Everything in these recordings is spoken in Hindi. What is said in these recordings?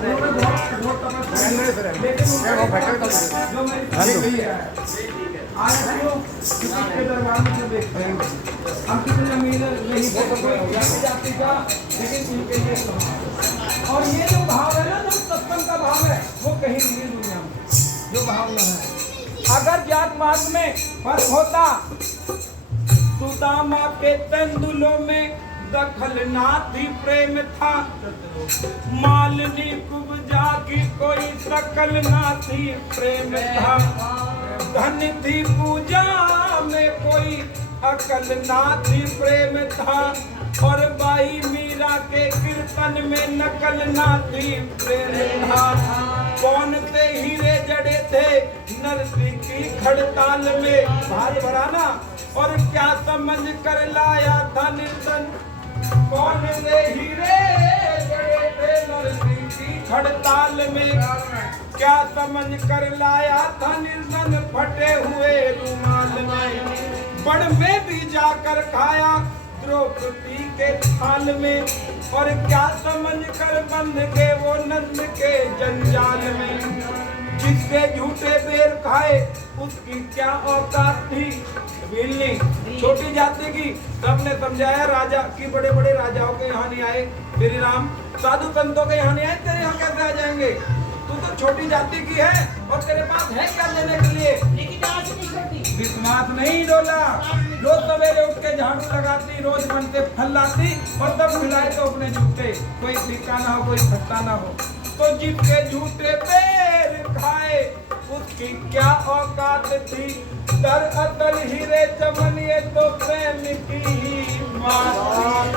आज किसी के दरबार में देखते हैं हम कितने अमीर नहीं जाति का, लेकिन इनके लिए समान। और ये जो भाव है ना, जो सत्संग का भाव है, वो कहीं नहीं दुनिया में जो भाव न है। अगर जात मार्ग में फर्क होता, सुदामा के तेंदुलों में दखल ना थी प्रेम था, मालिनी कुब्जा की कोई शकल ना थी प्रेम था, धन थी पूजा में कोई अकल ना थी प्रेम था, और बाई मीरा के कीर्तन में नकल ना थी प्रेम था। कौन से हीरे जड़े थे नरसी की खड़ताल में, भार भराना, और क्या समझ कर लाया था निर्धन, कौन से हीरे जड़े थे नरसी की खड़ताल में, क्या समझ कर लाया था निर्धन फटे हुए रुमाल में, बड़ में भी जाकर खाया द्रौपदी के थाल में, और क्या समझ कर बंध गए वो नंद के जंजाल में, जिसके झूठे बेर खाए उसकी क्या औकात थी। छोटी जाति की सबने समझाया, राजा की बड़े बड़े राजाओं के यहाँ नहीं आए श्री राम, साधु संतों के यहाँ नहीं आए, तेरे यहाँ कैसे आ जाएंगे, तू तो छोटी जाति की है और तेरे पास है क्या देने के लिए। विश्वास नहीं डोला, रोज सवेरे उठ के झाड़ू लगाती, रोज बनते फल लाती, और तब मिलाए तो अपने झूठे, कोई फीका ना हो कोई खट्टा ना हो। तो जिसके झूठे पैर खाए उसकी क्या औकात थी, दर असल हीरे चमन ये तो प्रेम की बात,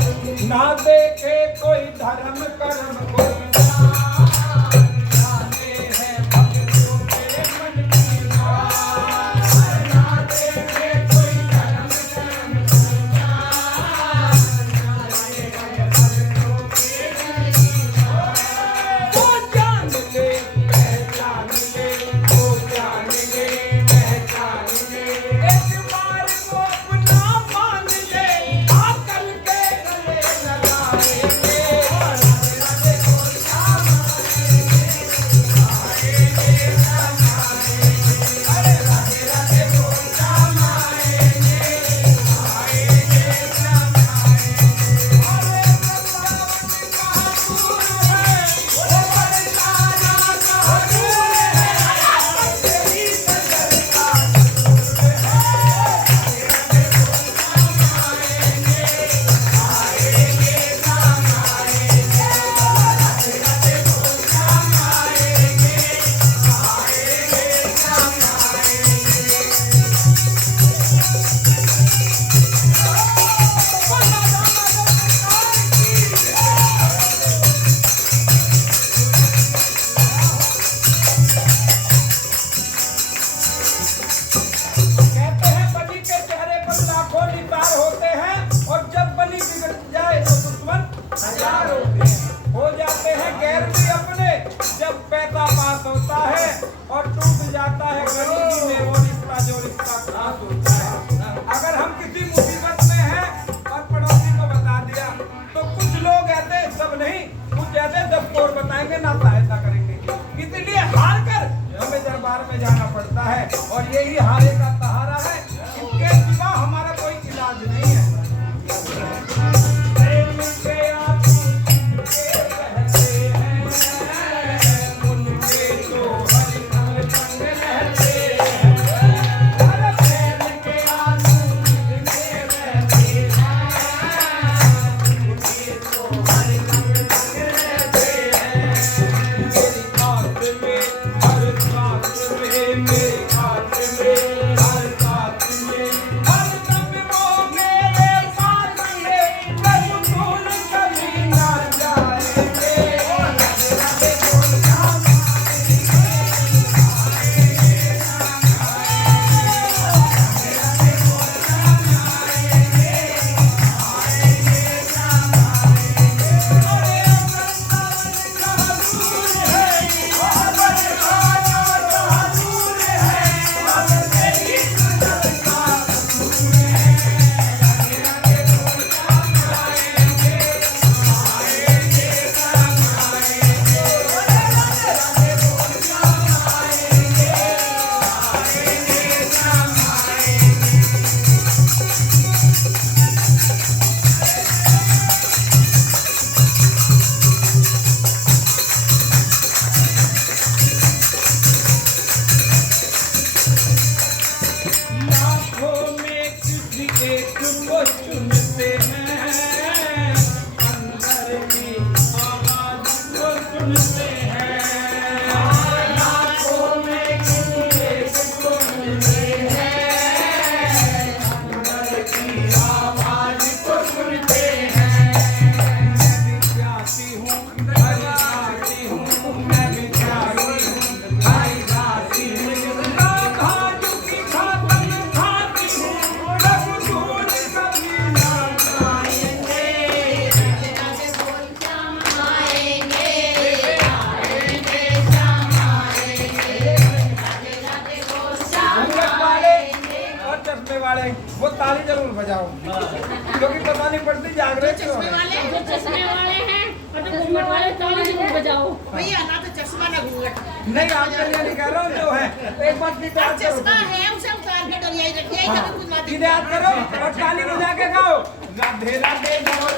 ना देखे कोई धर्म कर्म कोई और यही हारे का सहारा है, इसके सिवा हमारा कोई इलाज नहीं है। उनके तो हरि संग रहते हैं। सुनते हैं, लाखों में किसी एक को मिलते हैं, अंबर की आवाज को सुनते हैं। मैं भी प्यासी हूँ, हरी घासी हूँ, मैं भी प्यासी हूँ, हरी घासी हूँ, भाजू की खातन खाती हूँ, रघुकुल कभी ना जाएंगे। घूंघट वाले और चश्मे वाले वो ताली जरूर बजाओ, क्योंकि पता नहीं पड़ती जागृत क्यों है। जो चश्मे वाले हैं और जो घूंघट वाले ताली जरूर बजाओ। भैया ना तो चश्मा ना घूंघट। नहीं आज के लिए नहीं कह रहा हूँ, जो है एक बात की याद करो, चश्मा है उसे उतार के डरियाई रखिए, कभी कुछ मत याद करो और ताली बजा के गाओ, राधे राधे बोल।